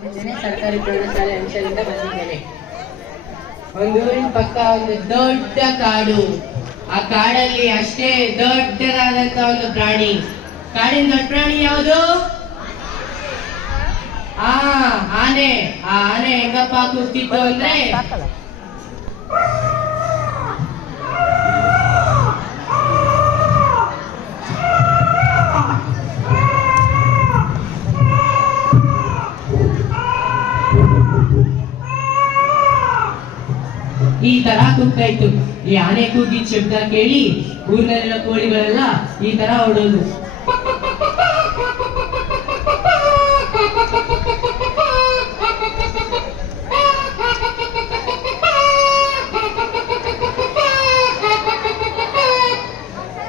ಸರ್ಕಾರಿ ಪ್ರೌಢಶಾಲೆ ಅಂಶದಿಂದ ಬಂದಿದ್ದೇನೆ. ಒಂದು ಊರಿನ ಪಕ್ಕ ಒಂದು ದೊಡ್ಡ ಕಾಡು. ಆ ಕಾಡಲ್ಲಿ ಅಷ್ಟೇ ದೊಡ್ಡದಾದಂತ ಒಂದು ಪ್ರಾಣಿ. ಕಾಡಿನ ದೊಡ್ಡ ಪ್ರಾಣಿ ಯಾವುದು? ಆನೆ. ಆ ಆನೆ ಹೆಂಗಪ್ಪ ಕೂಗ್ತಿತ್ತು ಅಂದ್ರೆ ಈ ತರ ಕೂಗ್ತಾ ಇತ್ತು. ಈ ಆನೆ ಕೂಗಿದ ಶಬ್ದ ಕೇಳಿ ಊರಿನಲ್ಲಿರೋ ಕೋಳಿಗಳೆಲ್ಲ ಈ ತರ ಓಡೋದು.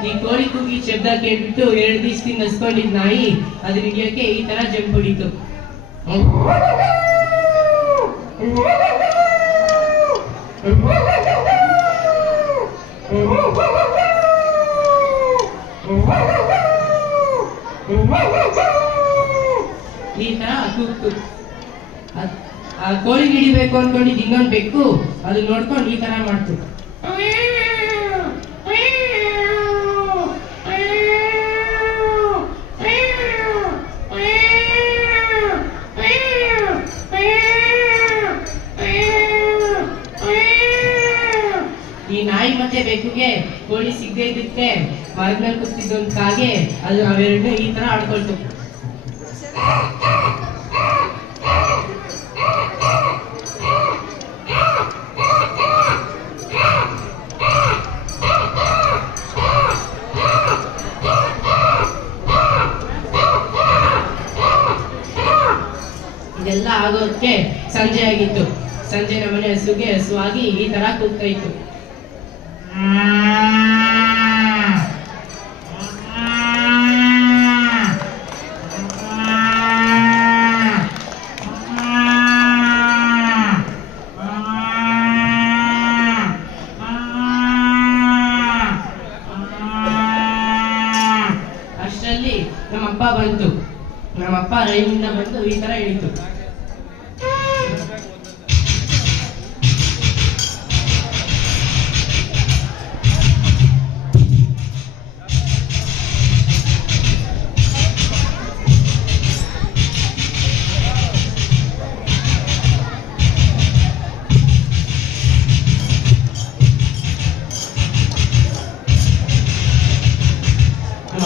ಈ ಕೋಳಿ ಕೂಗಿದ ಶಬ್ದ ಕೇಳ್ಬಿಟ್ಟು 2 ದಿವಸದಿಂದ ಹಸ್ಕೊಂಡಿದ್ ನಾಯಿ ಅದನ್ನ ಹಿಡಿಯಕ್ಕೆ ಈ ತರ ಜಂಪ್ ಹೊಡಿತು. ಈ ತರ ಕೂಗ್ತು. ಆ ಕೋಳಿ ಹಿಡಿಬೇಕು ಅನ್ಕೊಂಡಿದ್ ಇನ್ನೊಂದು ಬೆಕ್ಕು ಅದು ನೋಡ್ಕೊಂಡು ಈ ತರ ಮಾಡ್ತು. ಈ ನಾಯಿ ಮತ್ತೆ ಬೆಕ್ಕುಗೆ ಕೋಳಿ ಸಿಗದೆ ಇದ್ದಕ್ಕೆ ಮರದ ಮೇಲೆ ಕೂತಿದ್ದ ಒಂದು ಕಾಗೆ ಅದು ಅವೆರಡು ಈ ತರ ಆಡ್ಕೊಳ್ತು. ಇದೆಲ್ಲ ಆಗೋದಕ್ಕೆ ಸಂಜೆ ಆಗಿತ್ತು. ಸಂಜೆ ನಮ್ಮನೆ ಹಸುಗೆ ಹಸುವಾಗಿ ಈ ತರ ಕೂಗ್ತಾ ಇತ್ತು. ಅಷ್ಟರಲ್ಲಿ ನಮ್ಮಪ್ಪ ಬಂತು. ನಮ್ಮಪ್ಪ ರೈಲಿಂದ ಬಂದು ಈ ತರ ಹೇಳಿತು.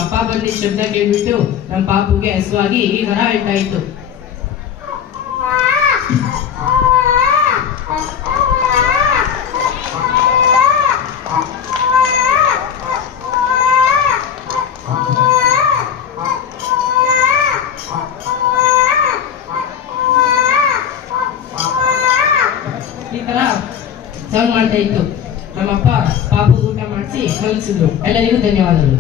ಅಪ್ಪ ಬಂದಿದ್ದ ಶಬ್ದ ಕೇಳ್ಬಿಟ್ಟು ನಮ್ಮ ಪಾಪುಗೆ ಹಸುವಾಗಿ ಈ ತರ ಹೇಳ್ತಾ ಇತ್ತು. ಈ ತರ ಸೌಂಡ್ ಮಾಡ್ತಾ ಇತ್ತು. ನಮ್ಮಪ್ಪ ಪಾಪು ಊಟ ಮಾಡಿಸಿ ಕಲಿಸಿದ್ರು. ಎಲ್ಲರಿಗೂ ಧನ್ಯವಾದಗಳು.